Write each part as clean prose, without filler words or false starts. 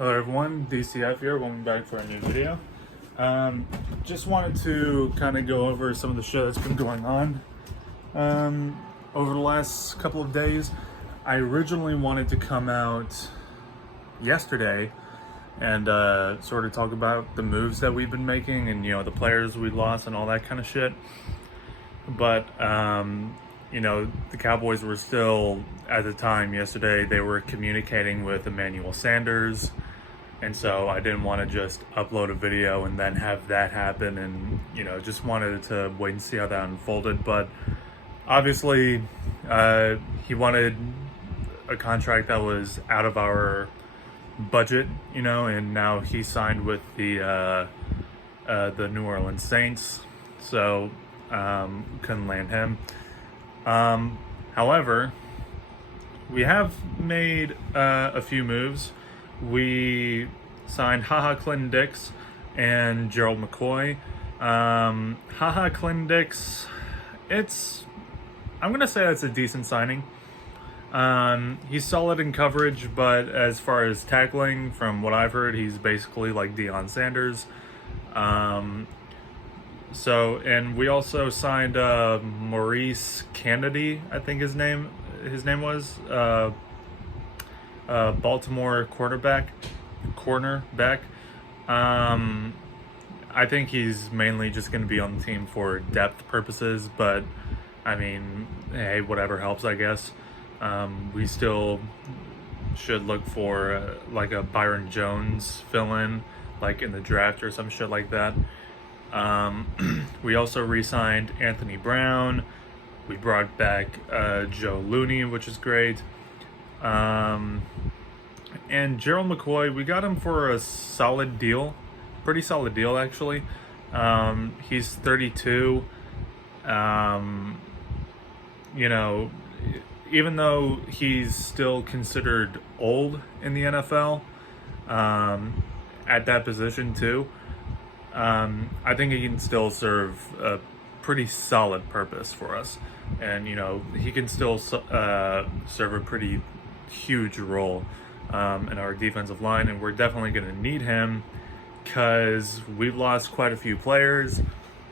Hello everyone, DCF here, welcome back for a new video. Just wanted to kind of go over some of the shit that's been going on over the last couple of days. I originally wanted to come out yesterday and sort of talk about the moves that we've been making and, you know, the players we lost and all that kind of shit. But, you know, the Cowboys were still, at the time yesterday, they were communicating with Emmanuel Sanders. And so I didn't want to just upload a video and then have that happen, and, you know, just wanted to wait and see how that unfolded. But obviously, he wanted a contract that was out of our budget, you know, and now he signed with the New Orleans Saints, so couldn't land him. However, we have made a few moves. We signed HaHa Clinton-Dix and Gerald McCoy. HaHa Clinton-Dix, I'm going to say that's a decent signing. He's solid in coverage, but as far as tackling, from what I've heard, he's basically like Deion Sanders. And we also signed Maurice Kennedy, I think his name was. Baltimore cornerback. I think he's mainly just going to be on the team for depth purposes, but I mean, hey, whatever helps, I guess. We still should look for like a Byron Jones fill-in, like in the draft or some shit like that. We also re-signed Anthony Brown. We brought back Joe Looney, which is great. And Gerald McCoy, we got him for a solid deal, pretty solid deal actually. He's 32. You know, even though he's still considered old in the NFL, at that position too, I think he can still serve a pretty solid purpose for us. And, you know, he can still serve a pretty huge role in our defensive line, and we're definitely going to need him because we've lost quite a few players,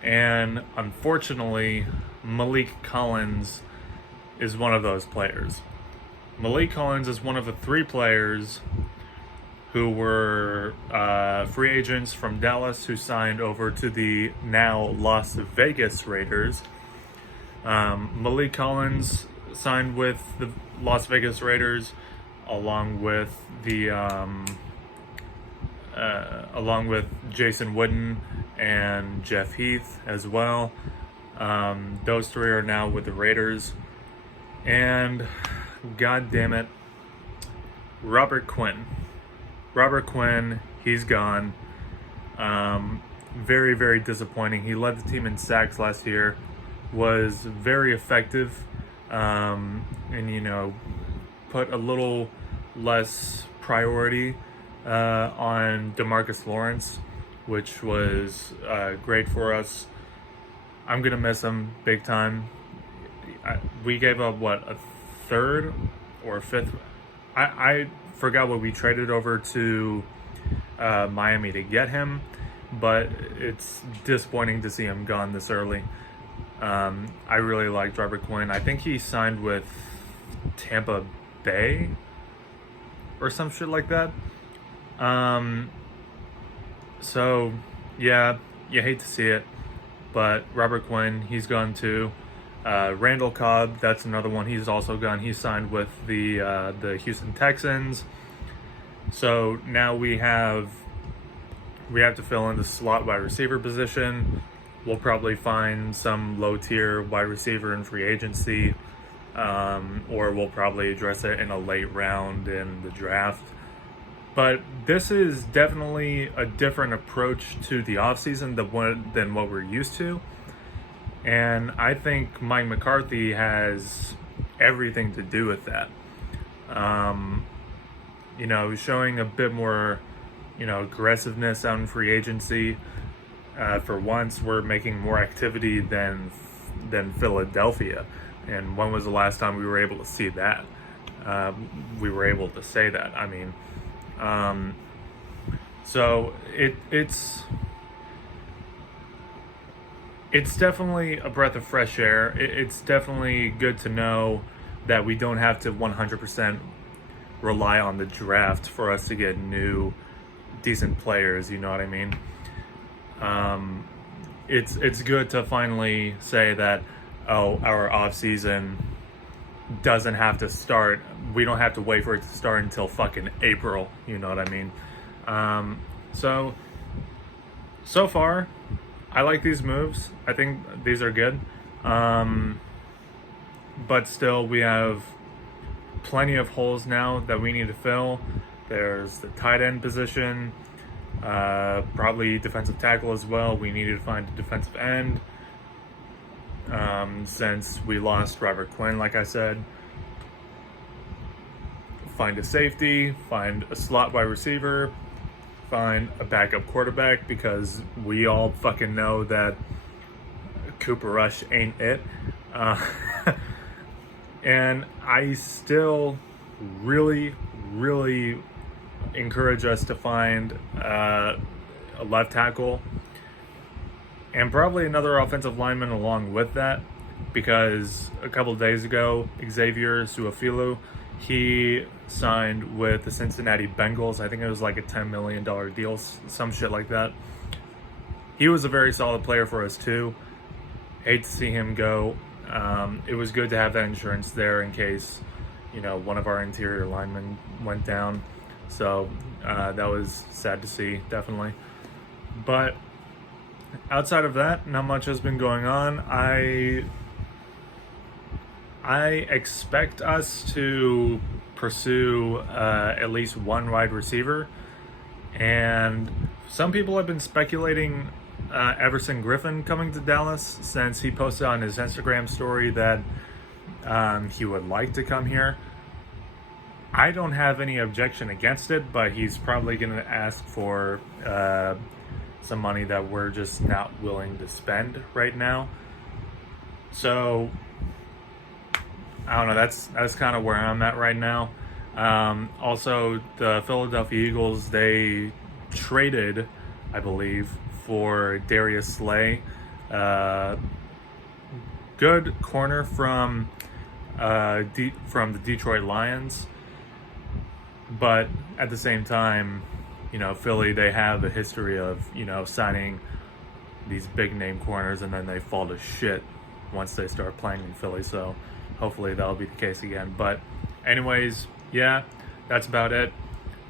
and unfortunately Maliek Collins is one of those players. Maliek Collins is one of the 3 players who were free agents from Dallas who signed over to the now Las Vegas Raiders. Maliek Collins signed with the Las Vegas Raiders along with Jason Witten and Jeff Heath as well. Those 3 are now with the Raiders, and god damn it, Robert Quinn, he's gone. Very, very disappointing. He led the team in sacks last year, was very effective, and, you know, put a little less priority on DeMarcus Lawrence, which was great for us. I'm gonna miss him big time. We gave up a 3rd or 5th. I forgot what we traded over to Miami to get him, but it's disappointing to see him gone this early. I really liked Robert Quinn. I think he signed with Tampa Bay or some shit like that. So yeah, you hate to see it, but Robert Quinn, he's gone too. Randall Cobb, that's another one. He's also gone. He signed with the Houston Texans. So now we have to fill in the slot wide receiver position. We'll probably find some low tier wide receiver in free agency, or we'll probably address it in a late round in the draft. But this is definitely a different approach to the offseason than what we're used to. And I think Mike McCarthy has everything to do with that. You know, showing a bit more, you know, aggressiveness out in free agency. For once, we're making more activity than Philadelphia. And when was the last time we were able to see that? We were able to say that. I mean, So it's definitely a breath of fresh air. It's definitely good to know that we don't have to 100% rely on the draft for us to get new decent players. You know what I mean? It's good to finally say that, oh, our off season doesn't have to start. We don't have to wait for it to start until fucking April. You know what I mean? So far, I like these moves. I think these are good. But still, we have plenty of holes now that we need to fill. There's the tight end position, probably defensive tackle as well. We needed to find a defensive end since we lost Robert Quinn, like I said. Find a safety, find a slot wide receiver, find a backup quarterback, because we all fucking know that Cooper Rush ain't it. And I still really, really encourage us to find a left tackle and probably another offensive lineman along with that, because a couple of days ago, Xavier Su'a-Filo, he signed with the Cincinnati Bengals. I think it was like a $10 million deal, some shit like that. He was a very solid player for us too. Hate to see him go. It was good to have that insurance there in case, one of our interior linemen went down. So that was sad to see, definitely. But outside of that, not much has been going on. I expect us to pursue at least one wide receiver. And some people have been speculating Everson Griffin coming to Dallas, since he posted on his Instagram story that he would like to come here. I don't have any objection against it, but he's probably going to ask for some money that we're just not willing to spend right now. So I don't know. That's kind of where I'm at right now. Also, the Philadelphia Eagles, they traded, I believe, for Darius Slay, good corner from the Detroit Lions. But at the same time, Philly, they have a history of signing these big name corners and then they fall to shit once they start playing in Philly. So hopefully that'll be the case again. But anyways, yeah, that's about it.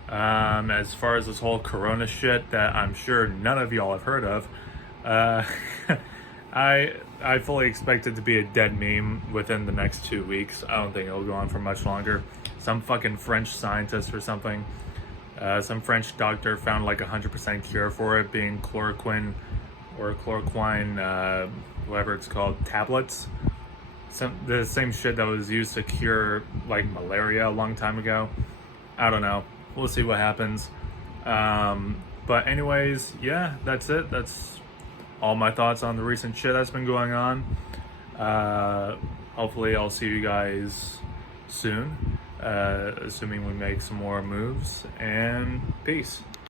As far as this whole Corona shit that I'm sure none of y'all have heard of, I fully expect it to be a dead meme within the next 2 weeks. I don't think it'll go on for much longer. Some fucking French scientist or something, some French doctor found like 100% cure for it, being chloroquine or chloroquine, whatever it's called, tablets. The same shit that was used to cure like malaria a long time ago. I don't know. We'll see what happens. But anyways, yeah, that's it. That's all my thoughts on the recent shit that's been going on. Hopefully I'll see you guys soon, assuming we make some more moves, and peace.